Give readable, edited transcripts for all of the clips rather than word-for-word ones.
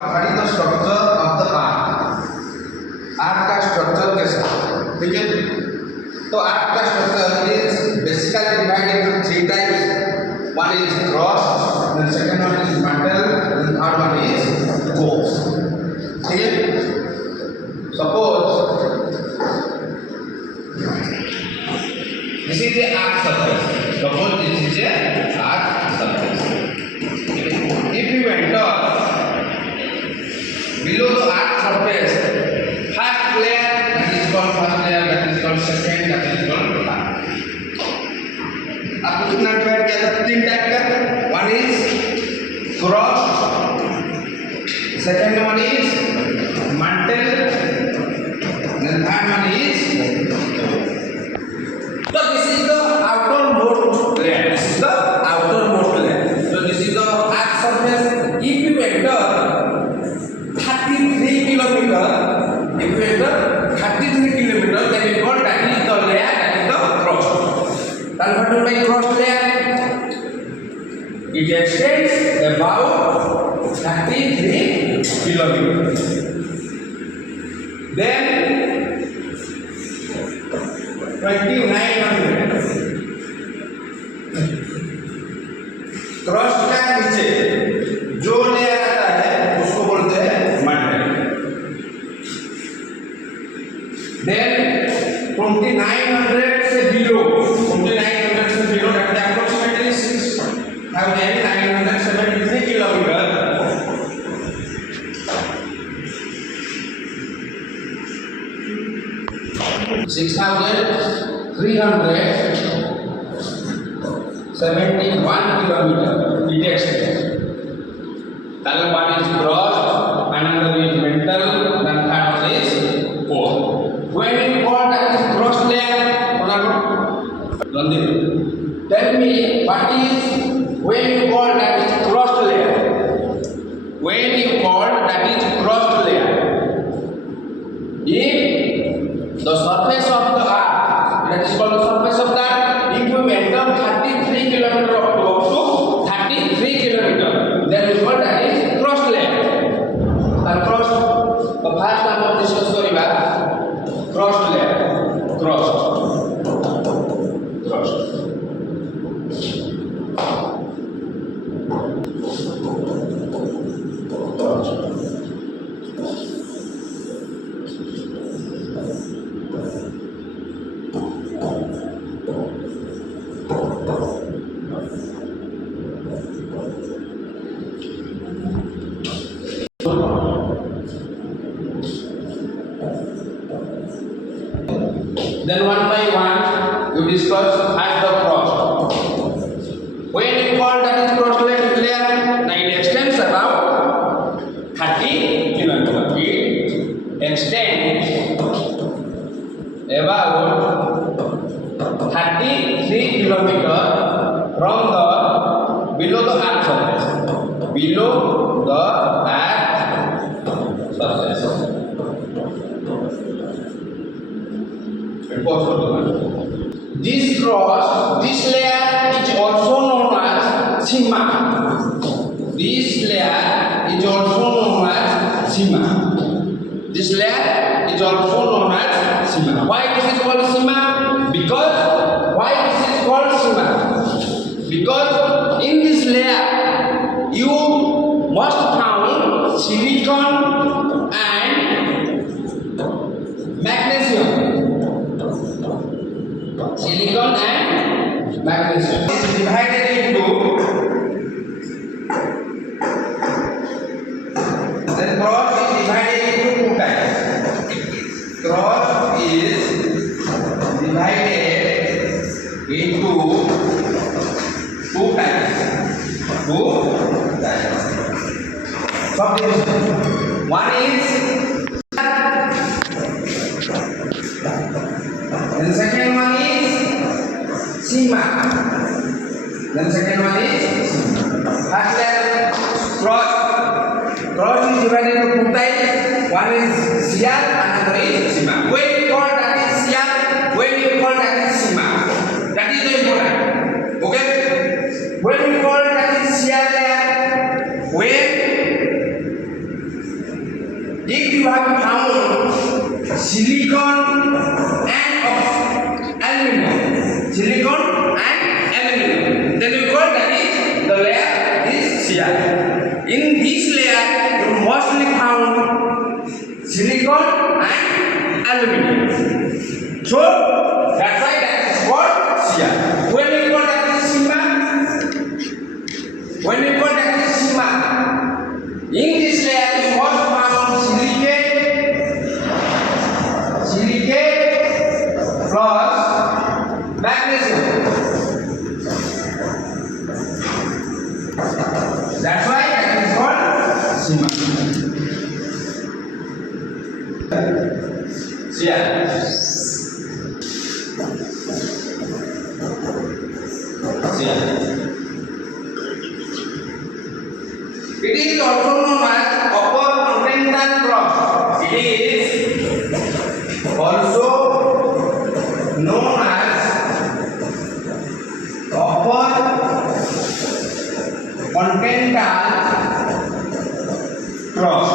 What is the structure of the arc? Arc का structure कैसा है? ठीक है, तो आर्क का structure is basically divided into three types. One is cross, then second one is mantle, then third one is cones. ठीक है, suppose this is the arc surface. Suppose this is a arc surface. If you enter below the arc surface, first layer, that is called first layer, that is called second, that is called third. अब कितना divide किया था? तीन type का. One is cross, second one is mantle, then third one is. So this is the outermost layer. This is the outermost layer. So this is the arc surface. If you enter 33 kilometer, if you enter 33 kilometer, then you call that is the layer, that is the cross. Then what do you cross layer? It extends about 33 kilometers. Then 2900 cross का नीचे जो layer आता है उसको बोलते हैं मंडल. Then 2900 से below, 2900 से below that is approximately 6973 kilometre. kilometer it extends. Then one is cross, another is mantle, then third one is core. When you call that is cross layer, tell me what is when you call that is cross layer. When you call that is cross layer, if the surface of the arc, that is called the surface of the arc, if you enter 33 kilometer up to 33 kilometer, then we call that is cross layer. And cross, the first time of discuss kariba cross layer, cross. Then one by one you discuss at the cross. When you call that is cross layer, then it extends about 30 kilometers. It extends about 33 kilometers from the below the arc surface. Below the arc surface. This cross, this layer is also known as sima. This layer is also known as sima. This layer is also known as sima. Why this is called sima? Because why this is called sima? Because in this layer you must found silicon and magnesium. Silicon and magnesium is divided into the cross is divided into two types. Cross is divided into two types. Subdivision. One is and second one is sima. Then second one is first layer cross. Cross is divided into two types. One is siar, another is sima. When you call that is siar, when you call that is sima, that is the important. Okay. When you call that is siar layer, when if you have found silicon and aluminum, then you call that is the layer is shear. In this layer, you mostly found silicon and aluminum. So that's why that is called shear. When we call that is sigma, in this layer you must found silicate plus magnesium. That's why that is called sigma. It is also known as upper continental cross. It is also known as upper continental cross.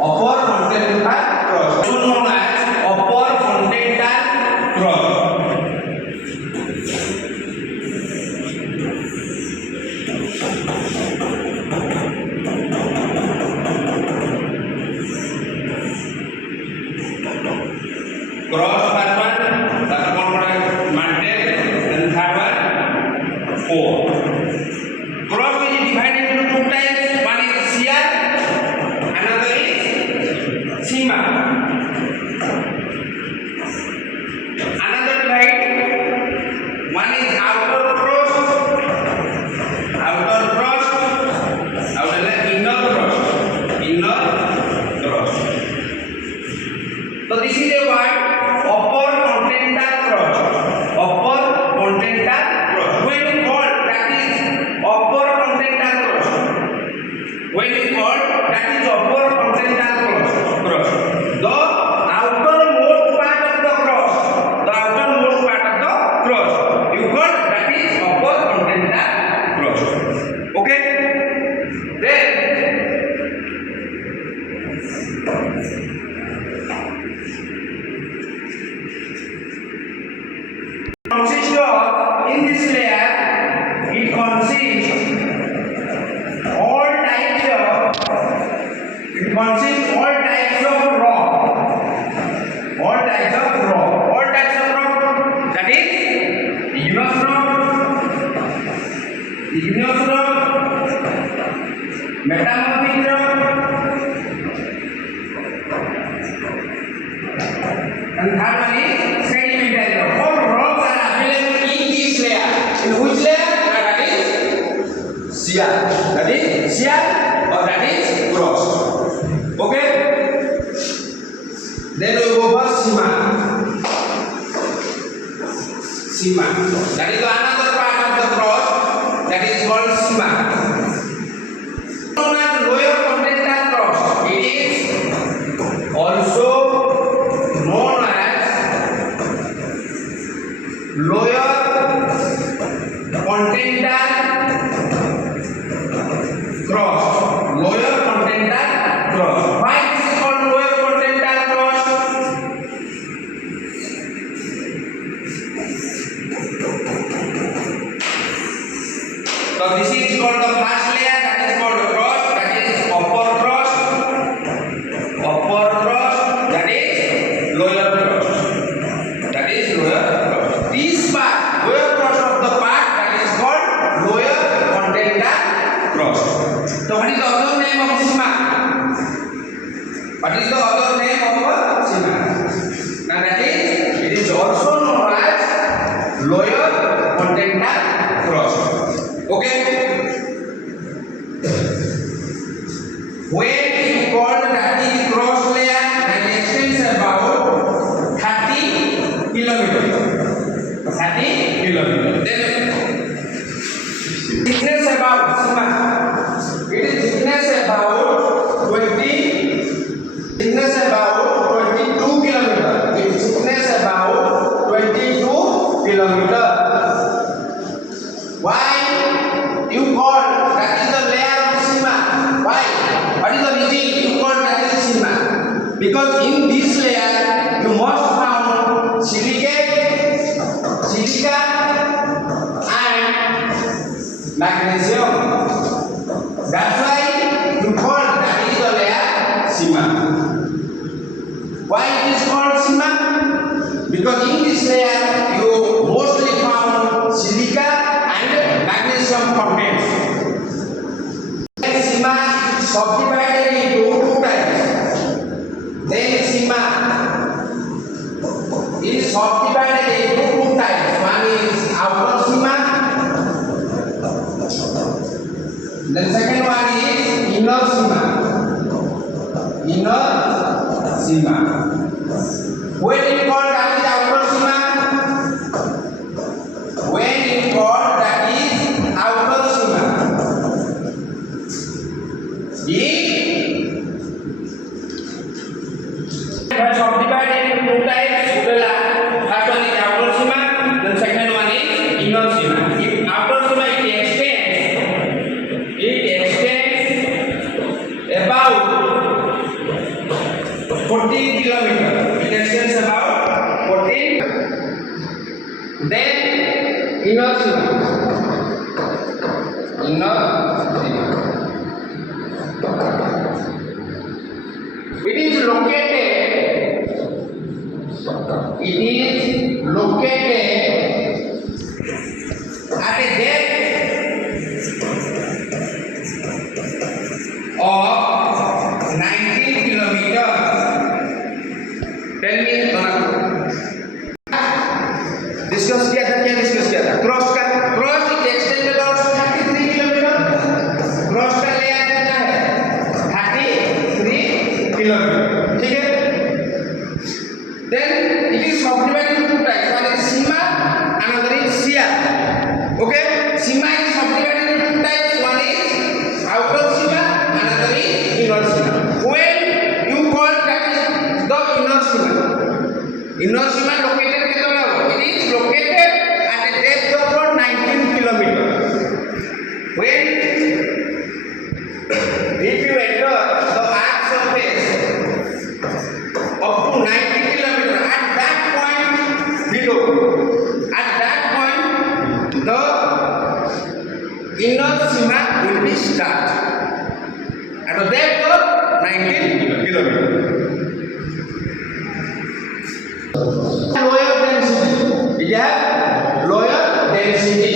Upper continental cross, also known as upper continental cross. Cross carbon, the carbon mantle, and carbon 4. Cross is divided into two types. One is shear, another is sigma. Another divide, one is outer cross, inner cross. So this is a word. Upper continental cross. When you call that is upper continental cross. Upper continental cross. The outermost part of the cross. You call that is upper continental cross. Okay. Then in this layer, it consists all types of rock. That is igneous rock, metamorphic rock, and third one is sedimentary rock. All rocks are available in this layer. In which layer? That is shear. Or that is cross. Okay? Then we go for sigma. That is another part of the cross. That is called sigma. Known as lower continental cross. It is also known as lower continental cross. Why is it called lower continental cross? So this is called the first layer. That is called cross. That is upper cross. That is lower cross. This part, lower cross of the part, that is called lower continental cross. So what is the other name of sigma? Now that is, it is also known as lower continental cross. Okay? When you call that is cross layer and extends about 30 kilometers. Then thickness about sigma. It is thickness about 22 kilometers. It is thickness about 22 kilometers. Why you call that is the layer of sigma? Because in this layer you must found silicate, silica and magnesium. That's why you call that is the layer sima. Why it is called sima? Because in this layer you mostly found silica and magnesium contents. Sima is subdivided into two types. Then sima is subdivided into two types. One is outer sima. The second one is inner sima. Inner sima. When it called that is outer sima. When it called that is outer sima. It subdivided into two types. First one is outer sima. The second one is inner sima. If outer sima it extends about 14 kilometers. It extends about 14. Then inner sima. It is located at a depth of 19 kilometers. Tell me discuss किया था cross it extend about 33 kilometre. Cross का layer कितना है 33 kilometre. ठीक है. Then it is subdivided into two types. One is sima, another is sia. Okay, sima is subdivided into two types. One is outer sima, another is inner sima. When you call that is the inner sima located it is located at a depth of about 19 kilometers. When if you enter the earth's surface up to 90 kilometers, at that point below, the inner sima will be start at a depth of 19 kilometers. Lower density. We have lower density.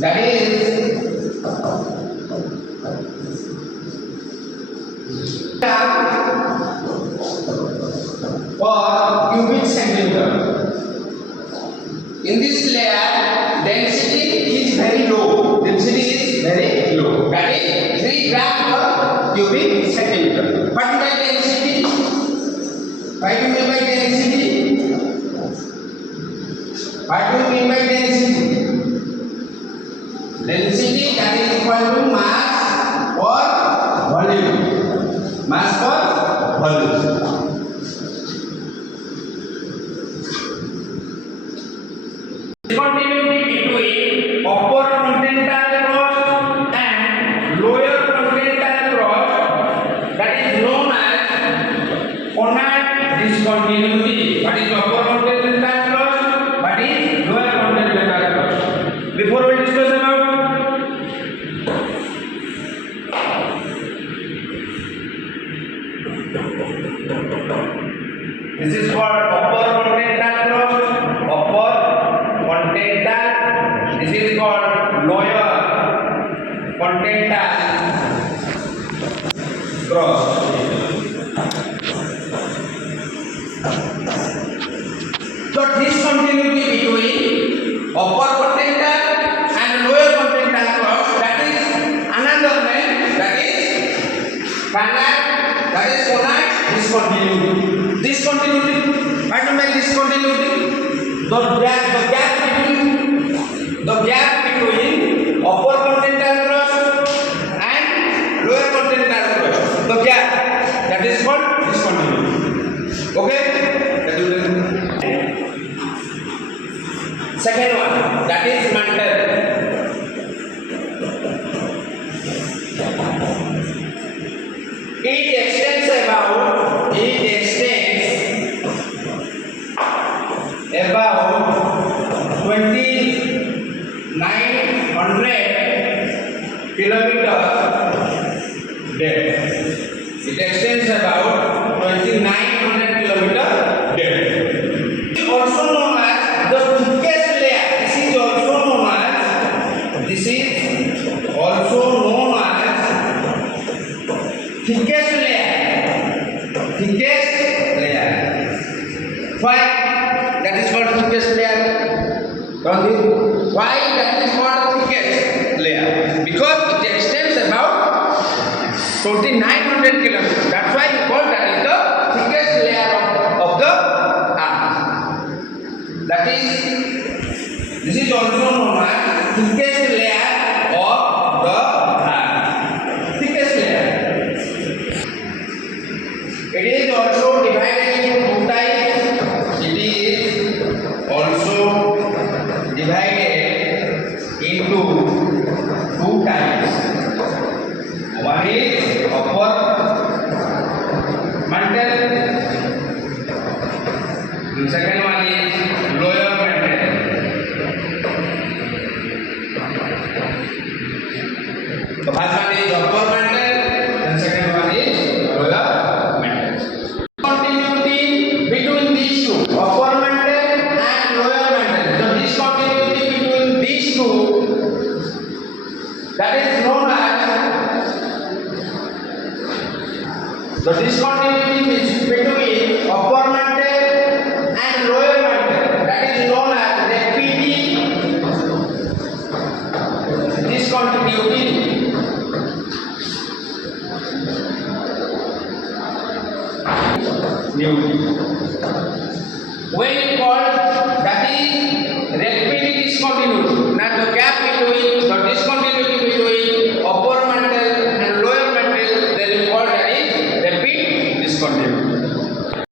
That is per cubic centimeter. In this layer, density is very low. That is 3 grams per cubic centimeter. What is the density? What do you mean by density? Density that is equal to mass or volume. Mass or volume. Continuity between upper continental crust and lower continental crust, that is known as finite discontinuity. What is upper continental crust? What is lower continental crust? Before we discuss about this is called upper continental crust. This is called lower continental crust. So discontinuity between upper continental and lower continental crust, that is another name, that is finite discontinuity. Discontinuity. What do you mean discontinuity? The gap between upper continental crust and lower continental crust. The gap, that is called discontinuity. Okay? Second one, that is mantle. 900 kilometer depth. It extends about 2900 kilometer depth. It is also known as the thickest layer. This is also known as thickest layer. Thickest layer. Why that is called thickest layer? Why that is called thickest layer? Because it extends about 2900 kilometers. That's why you call that is the thickest layer of the earth. That is, this is also known as thickest layer of the earth. Thickest layer. It is also divided into two types. It is also divided into two types. One is upper mantle, and second one is lower mantle. The first one is upper mantle, and second one is lower mantle. Continuity between these two, upper mantle and lower mantle. The discontinuity between these two, that is known as the discontinuity between upper mantle and lower mantle, that is known as repeating discontinuity. When it called, that is repeating discontinuity. Now the gap between